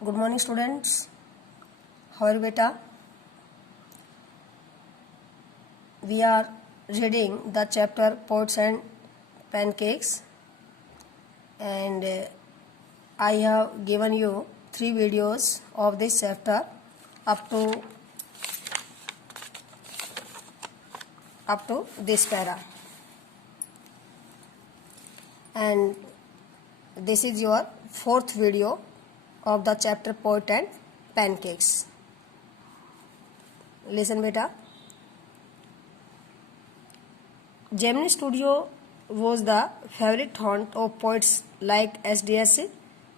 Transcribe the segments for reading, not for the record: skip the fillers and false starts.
Good morning, students. How are you, beta? We are reading the chapter Poets and Pancakes, and I have given you 3 videos of this chapter up to this para, and this is your 4th video of the chapter Poet and Pancakes. Listen, beta. Gemini Studio was the favorite haunt of poets like S.D.S.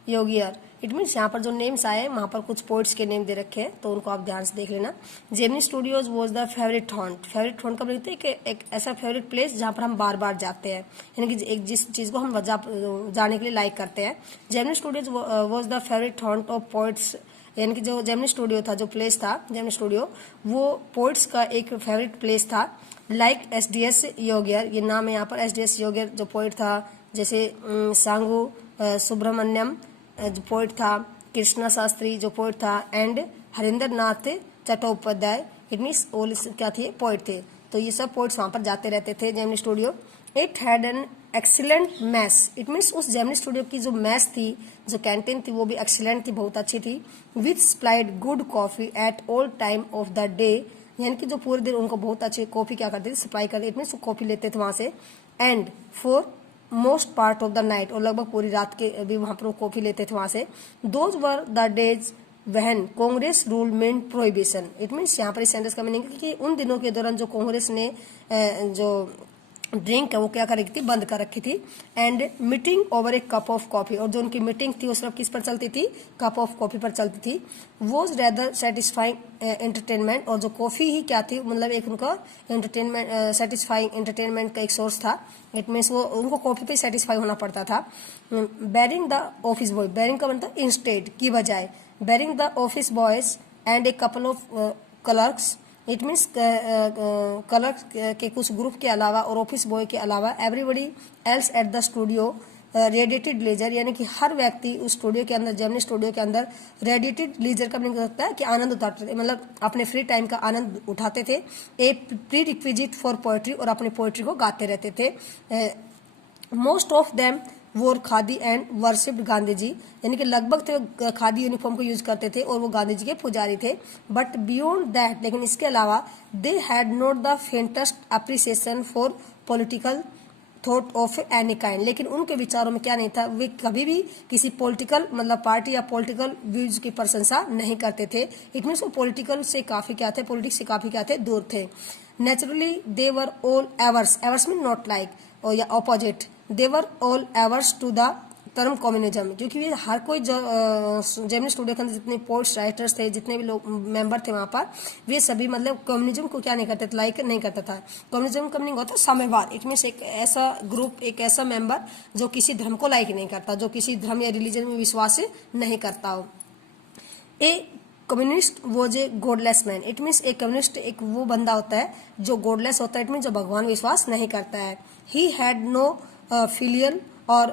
Yogiar. It means यहाँ पर जो names आए वहाँ पर कुछ poets के name दे रखे हैं, तो उनको आप ध्यान से देख लेना. Gemini studios was the favourite haunt. Favourite haunt का मतलब है कि एक ऐसा फेवरेट प्लेस जहाँ पर हम बार बार जाते हैं, यानी कि एक जिस चीज़ को हम जाने के लिए लाइक करते हैं. Gemini studios was the favourite haunt of poets, यानी कि जो जेमिनी स्टूडियो था, जो प्लेस था जेमिनी स्टूडियो, वो पोइट्स का एक फेवरेट प्लेस था. Like S.D.S. योगियर, ये नाम है यहाँ पर. S.D.S. योगियर जो पोइट था, जैसे सांगू सुब्रमण्यम जो पोइट था, कृष्णा शास्त्री जो पोइट था, and Harinder Nath Chattopadhyay. It means all क्या थे, पोइट थे. तो ये सब पोइट्स वहाँ पर जाते रहते थे Gemini studio. It had an excellent mess. It means उस जेमिनी स्टूडियो की जो मैस थी, जो कैंटीन थी, वो भी एक्सीलेंट थी, बहुत अच्छी थी. With supplied good coffee at all time of the day, यानी कि जो पूरे दिन उनको बहुत अच्छी कॉफी क्या करते थे, सप्लाई करते. इट मीन्स कॉफी लेते थे वहां से. And for most part of the night, और लगभग पूरी रात के भी वहां पर वो कॉफी लेते थे वहां से. दोज वर द डेज वहन Congress rule main prohibition. It means यहाँ पर इस सेंटेंस का मीनिंग कि उन दिनों के दौरान जो कांग्रेस ने जो ड्रिंक है वो क्या कर रखी थी, बंद कर रखी थी. And meeting over A cup of coffee, और जो उनकी मीटिंग थी वो सिर्फ किस पर चलती थी, कप ऑफ कॉफी पर चलती थी. वॉज रेदर सेटिस्फाइंग एंटरटेनमेंट, और जो कॉफी ही क्या थी, मतलब एक उनका एंटरटेनमेंट सेटिस्फाइंग एंटरटेनमेंट का एक सोर्स था. इट मीन्स वो उनको कॉफी पे सेटिस्फाई होना पड़ता था. Barring the office boy, barring का मतलब इंस्टेड की बजाय, barring the office boys and a couple of clerks. It means clerk के कुछ ग्रुप के अलावा और ऑफिस बॉय के अलावा everybody else at the studio radiated leisure, यानी कि हर व्यक्ति उस स्टूडियो के अंदर, जेमिनी स्टूडियो के अंदर रेडिएटेड लीजर का मीनिंग होता है कि आनंद उठाते थे, मतलब अपने फ्री टाइम का आनंद उठाते थे. ए प्री रिक्विजिट फॉर पोएट्री, और अपनी पोएट्री को गाते रहते थे. मोस्ट ऑफ देम वोर खादी एंड वर्शिप्ड गांधी जी, यानी कि लगभग तो खादी यूनिफॉर्म को यूज करते थे और वो गांधी जी के पुजारी थे. बट बियॉन्ड दैट, लेकिन इसके अलावा, they had not the faintest appreciation for political thought of any kind. लेकिन उनके विचारों में क्या नहीं था, वे कभी भी किसी पॉलिटिकल मतलब पार्टी या पॉलिटिकल व्यूज की प्रशंसा नहीं करते थे. इट मीन्स वो पॉलिटिकल से काफी क्या थे, पॉलिटिक्स से काफी क्या थे, दूर थे. Naturally they were all averse, averse mean not like और या opposite. They were all averse to the term communism, क्योंकि हर कोई जो जेमिनी स्टूडियो के अंदर जितने पोइट्स राइटर्स थे, जितने भी लोग मेंबर थे वहां पर, वे सभी मतलब कम्युनिज्म को क्या नहीं करते थे, लाइक नहीं करता था. कम्युनिज्म का मीनिंग होता है साम्यवाद. इट मीन्स एक ऐसा ग्रुप, एक ऐसा मेंबर जो किसी धर्म को लाइक नहीं करता, जो किसी धर्म या रिलीजन में विश्वास नहीं करता हो. A communist was a godless man. It means एक कम्युनिस्ट एक वो बंदा होता है जो गॉडलेस होता है, इट मीन्स जो भगवान विश्वास नहीं करता है. ही हैड नो फिलियल और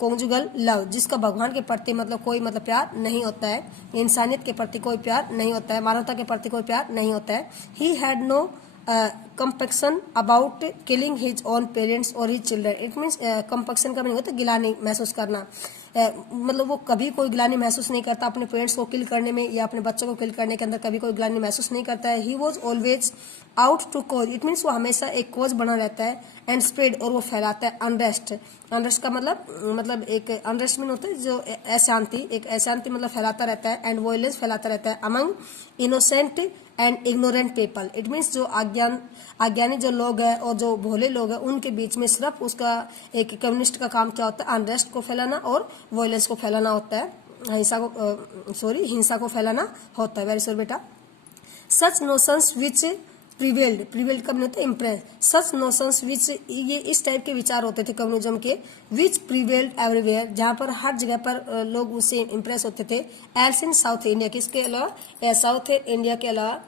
कॉन्जुगल लव, जिसका भगवान के प्रति मतलब कोई मतलब प्यार नहीं होता है, इंसानियत के प्रति कोई प्यार नहीं होता है, मानवता के प्रति कोई प्यार नहीं होता है. He had no compassion about killing his own parents और his children. It means compassion का नहीं होता गिलानी महसूस करना, मतलब वो कभी कोई गिलानी महसूस नहीं करता अपने पेरेंट्स को किल करने में या अपने बच्चों को किल करने के अंदर, कभी कोई गिलानी महसूस नहीं करता है. He was always out to cause. It means वो हमेशा एक कॉज बना रहता है. एंड स्प्रेड, और वो फैलाता है अनरेस्ट. अनरेस्ट का मतलब एक अनरेस्ट मीन होता है जो अशांति, एक अशांति मतलब फैलाता रहता है. एंड वायलेंस फैलाता रहता है among innocent and ignorant people. It means जो अज्ञानी जो लोग हैं और जो भोले लोग हैं, उनके बीच में सिर्फ उसका एक कम्युनिस्ट का काम क्या होता है, अनरेस्ट को फैलाना और वायलेंस को फैलाना होता है, हिंसा को फैलाना होता है. वेरी सॉरी बेटा. सच नोशंस विच प्रिवेल्ड का मतलब इम्प्रेस. सच नोशंस विच, ये इस टाइप के विचार होते थे कम्युनिज्म के, विच प्रिवेल्ड एवरीवेयर, जहाँ पर हर जगह पर लोग उससे इम्प्रेस होते थे. एल्स इन साउथ इंडिया, किसके अलावा, साउथ इंडिया के अलावा.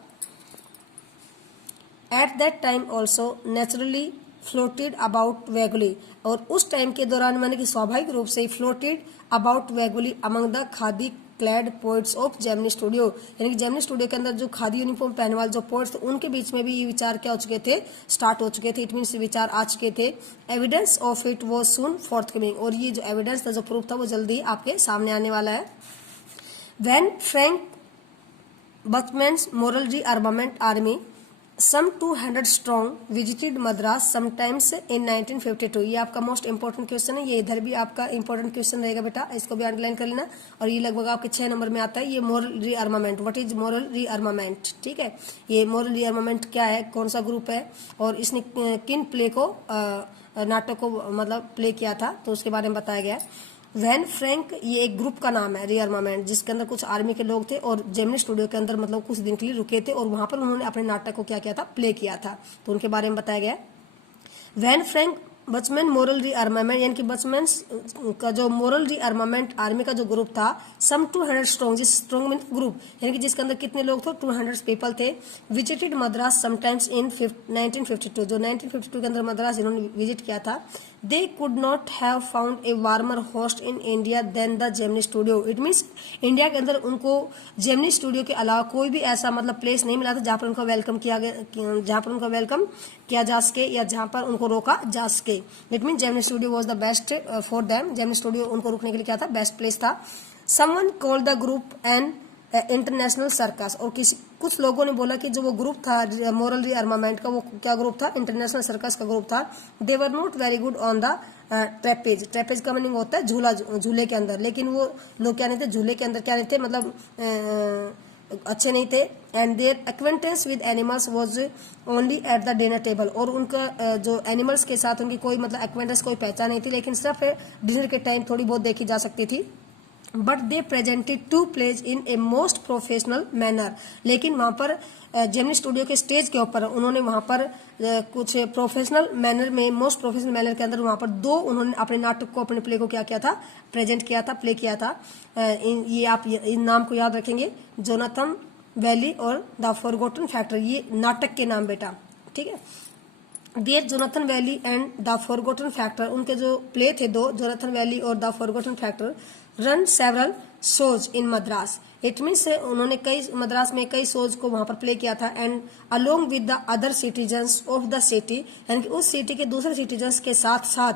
At that time also naturally floated about vaguely, और उस टाइम के दौरान मैंने कि स्वाभाविक रूप से ही floated about vaguely among the khadi clad poets of Gemini studio, यानी कि जेमिनी स्टूडियो के अंदर जो खादी यूनिफॉर्म पहनने वाले जो पोइट्स थे उनके बीच में भी ये विचार क्या हो चुके थे, स्टार्ट हो चुके थे। इट मीन्स विचार आ चुके थे। Evidence of it was soon forthcoming, और ये जो एविडेंस था, जो प्रूफ था, वो जल्दी आपके सामने आने वाला है। When Frank Buchman's moral rearmament army some 200 strong visited Madras sometimes in 1952। ये आपका मोस्ट इंपॉर्टेंट क्वेश्चन है, ये इधर भी आपका इंपॉर्टेंट क्वेश्चन रहेगा बेटा, इसको भी अंडरलाइन कर लेना। और ये लगभग आपके 6 नंबर में आता है। ये moral rearmament, what is moral rearmament, ठीक है। ये मोरल रीआर्मामेंट क्या है, कौन सा ग्रुप है, और इसने किन प्ले को, नाटक को मतलब प्ले किया था, तो उसके बारे में बताया गया है। वैन फ्रैंक ये एक ग्रुप का नाम है, रीआर्मामेंट, जिसके अंदर कुछ आर्मी के लोग थे और जेमिनी स्टूडियो के अंदर मतलब कुछ दिन के लिए रुके थे, और वहां पर उन्होंने अपने नाटक को क्या किया था, प्ले किया था, तो उनके बारे में बताया गया। वैन फ्रैंक बचमैन मोरल रीआर्मामेंट, यानी कि बचमैन का जो मोरल रीआर्मामेंट आर्मी का जो ग्रुप था, सम 200 स्ट्रॉन्ग, जिस स्ट्रॉन्ग मीन ग्रुप, यानी कि जिसके अंदर कितने लोग थे, 200 पीपल थे। विजिटेड मद्रास समटाइम्स इन 1952, जो 1952 के अंदर मद्रास इन्होंने विजिट किया था। They could not have found a warmer host in India than the Gemini Studio. It means India के अंदर उनको जेमिनी स्टूडियो के अलावा कोई भी ऐसा मतलब प्लेस नहीं मिला था जहाँ पर उनका वेलकम किया गया, जहाँ पर उनका वेलकम किया जा सके या जहाँ पर उनको रोका जा सके। It mean Gemini studio was the best for them. Gemini studio उनको रुकने के लिए क्या था, बेस्ट प्लेस था। Someone called the group and international circus, और कुछ लोगों ने बोला कि जो वो ग्रुप था मोरल रीआर्मामेंट का, वो क्या ग्रुप था, इंटरनेशनल सर्कस का ग्रुप था। They were not very good on the trapeze, trapeze का मीनिंग होता है झूला, झूले के अंदर, लेकिन वो लोग क्या नहीं थे, झूले के अंदर क्या नहीं थे, मतलब अच्छे नहीं थे। And their acquaintance with animals was only at the dinner table, और उनका जो एनिमल्स के साथ उनकी कोई मतलब एक्वेंटेंस, कोई पहचान नहीं थी, लेकिन सिर्फ डिनर के टाइम थोड़ी बहुत देखी जा सकती थी। But they presented two plays in a most professional manner, लेकिन वहां पर जेमिनी स्टूडियो के स्टेज के ऊपर उन्होंने वहां पर कुछ प्रोफेशनल मैनर में, मोस्ट प्रोफेशनल मैनर के अंदर वहां पर उन्होंने अपने नाटक को, अपने प्ले को क्या किया था, प्रेजेंट किया था, प्ले किया था। ये आप इन नाम को याद रखेंगे, जोनाथन वैली और द फॉरगॉटन फैक्टर, ये नाटक के नाम बेटा, ठीक है। Dear Jonathan Valley and the Forgotten Factor, उनके जो प्ले थे दो, जोनाथन वैली और the Forgotten Factor, run several shows in Madras. It means उन्होंने कई मद्रास में कई शोज को वहां पर प्ले किया था। And along with the other citizens of the city, यानी कि उस सिटी के दूसरे सिटीजन्स के साथ साथ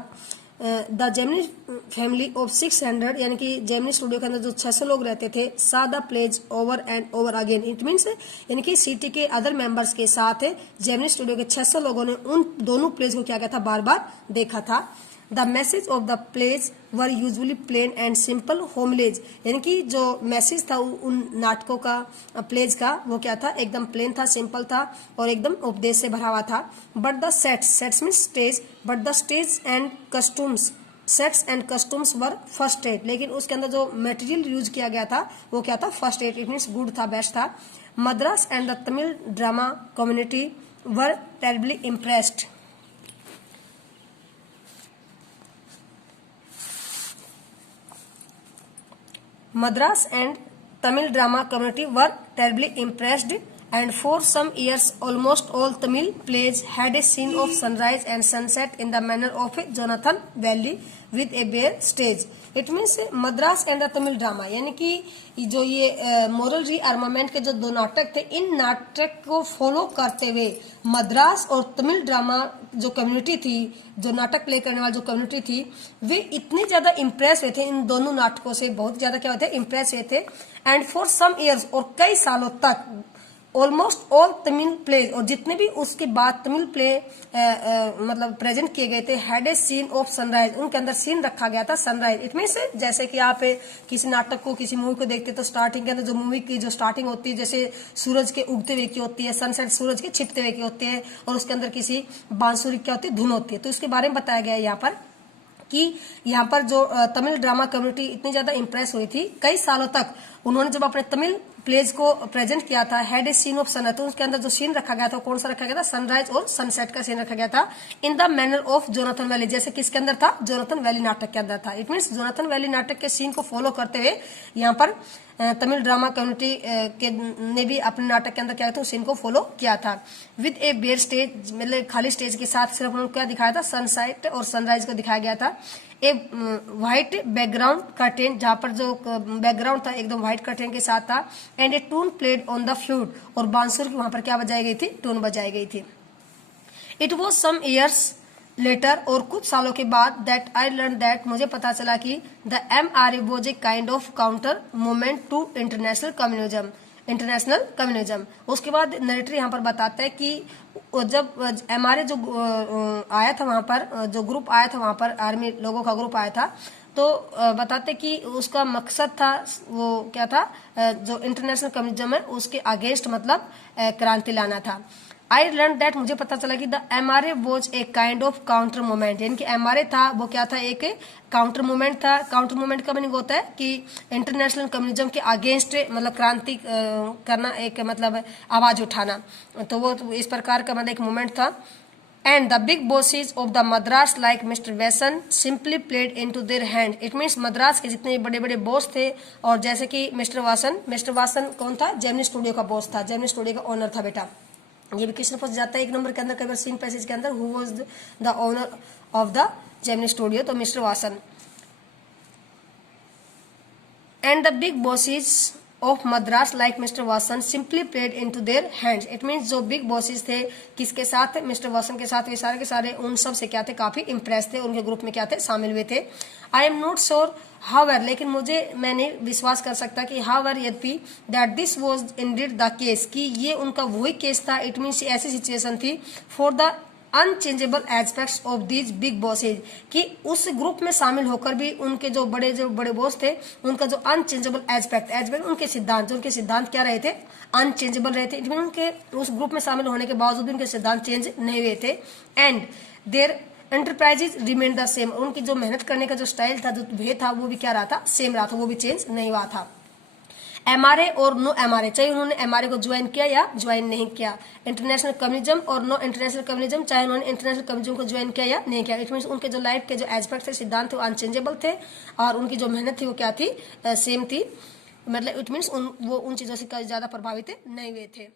द जेमिनी फैमिली ऑफ 600, यानी कि जेमिनी स्टूडियो के अंदर जो 600 लोग रहते थे, saw the plays over and over again. It means यानी कि सिटी के अदर मेंबर्स के साथ जेमिनी स्टूडियो के 600 लोगों ने उन दोनों प्लेज को क्या किया था, बार बार देखा था। The message of the plays were usually plain and simple homilies, यानी कि जो मैसेज था उन नाटकों का, प्लेज का, वो क्या था, एकदम प्लेन था, सिंपल था और एकदम उपदेश से भरा हुआ था। But the sets mean stage, but the stage and customs, sets and customs were first aid, लेकिन उसके अंदर जो मटेरियल यूज किया गया था वो क्या था, first aid. It means good था, बेस्ट था। Madras and the Tamil drama community were terribly impressed. Madras and Tamil drama community were terribly impressed, and for some years almost all Tamil plays had a scene of sunrise and sunset in the manner of a Jonathan Valley with a bare stage. It means Madras and the Tamil drama, यानी कि जो ये moral rearmament के जो दो नाटक थे, इन नाटक को फॉलो करते हुए मद्रास और तमिल ड्रामा जो कम्युनिटी थी, जो नाटक प्ले करने वाली जो कम्युनिटी थी, वे इतने ज्यादा इम्प्रेस हुए थे इन दोनों नाटकों से, बहुत ज्यादा क्या होते इम्प्रेस हुए थे। एंड फॉर सम ईयर्स, और कई सालों तक, ऑलमोस्ट ऑल तमिल प्लेज, और जितने भी उसके बाद तमिल प्ले मतलब प्रेजेंट किए गए थे, had a scene of sunrise, उनके अंदर सीन रखा गया था सनराइज। इट मीन्स जैसे कि आप किसी नाटक को, किसी मूवी को देखते तो स्टार्टिंग के अंदर जो मूवी की जो स्टार्टिंग होती है, जैसे सूरज के उगते हुए की होती है, सनसेट सूरज के छिपते हुए की होती है, और उसके अंदर किसी बांसुरी क्या होती है, धुन होती है। तो इसके बारे में बताया गया है यहाँ पर कि यहाँ पर जो तमिल ड्रामा कम्युनिटी इतनी ज्यादा इंप्रेस हुई थी, कई सालों तक उन्होंने जब अपने तमिल प्लेज को प्रेजेंट किया था, हैड ए सीन ऑफ सन, तो उसके अंदर जो सीन रखा गया था कौन सा रखा गया था, सनराइज और सनसेट का सीन रखा गया था। In the manner of Jonathan valley, जैसे किसके अंदर था, जोनाथन वैली नाटक के अंदर था। इट मीन्स जोनाथन वैली नाटक के सीन को फॉलो करते हुए यहाँ पर तमिल ड्रामा कम्युनिटी के ने भी अपने नाटक के अंदर क्या था, उस सीन को फॉलो किया था। विद ए बेयर स्टेज, मतलब खाली स्टेज के साथ सिर्फ उन्होंने क्या दिखाया था, सनसेट और सनराइज को दिखाया गया था। ए व्हाइट बैकग्राउंड कर्टेन, जहां पर जो बैकग्राउंड था एकदम व्हाइट कर्टेन के साथ था, and a tune played on the flute, और बांसुरी की वहां पर क्या बजाई गई थी, टून बजाई गई थी। It was some years later, और कुछ सालों के बाद, दैट आई लर्न दैट, मुझे पता चला कि the MRA was a kind of counter movement to international communism. उसके बाद नरेटर यहाँ पर बताता है कि जब MRA जो आया था वहां पर, जो ग्रुप आया था वहां पर, आर्मी लोगों का ग्रुप आया था, तो बताते कि उसका मकसद था, वो क्या था, जो इंटरनेशनल कम्युनिज्म है उसके अगेंस्ट मतलब क्रांति लाना था। आई लर्न दैट, मुझे पता चला कि the MRA was a kind of counter movement, यानी कि MRA था वो क्या था, एक काउंटर मूवमेंट था। काउंटर मूवमेंट का मीनिंग होता है कि इंटरनेशनल कम्युनिज्म के अगेंस्ट मतलब क्रांति करना, एक मतलब आवाज उठाना, तो वो इस प्रकार का मतलब एक मूवमेंट था। And the big bosses of the Madras like mister Vasan simply played in to their hand, it means Madras के जितने बड़े बड़े बॉस थे, और जैसे कि मिस्टर वासन कौन था, जेमिनी स्टूडियो का बॉस था, जेमिनी स्टूडियो का ओनर था बेटा। ये भी क्वेश्चन पूछ जाता है एक नंबर के अंदर कई बार सिंग पैसेज के अंदर, who was the owner of the Gemini studio, तो mister Vasan. And the big bosses of Madras like mister Vasan simply played into their hands, it means जो बिग बॉसेज थे किसके साथ, मिस्टर वासन के साथ, वे सारे के सारे उन सब से क्या थे, काफी इंप्रेस थे, उनके ग्रुप में क्या थे, शामिल हुए थे। I am not sure however, लेकिन मैं नहीं विश्वास कर सकता कि हाउएवर यद्यपि that this was Indeed the case, कि ये उनका वही केस था, इट मीन्स ऐसी सिचुएशन थी for the unchangeable aspects of these big bosses, कि उस ग्रुप में शामिल होकर भी उनके जो बड़े बॉस थे, उनका जो अनचेंजेबल एस्पेक्ट उनके सिद्धांत क्या रहे थे, अनचेंजेबल रहे थे, इट मीन उनके उस ग्रुप में शामिल होने के बावजूद भी उनके सिद्धांत चेंज नहीं हुए थे। And their enterprises remain the same, उनकी जो मेहनत करने का जो स्टाइल था, जो वे था, वो भी क्या रहा था, सेम रहा था, वो भी चेंज नहीं हुआ था। MRA और नो MRA, चाहे उन्होंने MRA को ज्वाइन किया या ज्वाइन नहीं किया, इंटरनेशनल कम्युनिज्म और नो इंटरनेशनल कम्युनिज्म, चाहे उन्होंने इंटरनेशनल कम्युनिज्म को ज्वाइन किया या नहीं किया, इट मीन उनके जो लाइफ के जो एस्पेक्ट थे, सिद्धांत थे, वो अनचेंजेबल थे, और उनकी जो मेहनत थी वो क्या थी, सेम थी, मतलब इट मीन्स वो उन चीजों से ज्यादा प्रभावित नहीं हुए थे।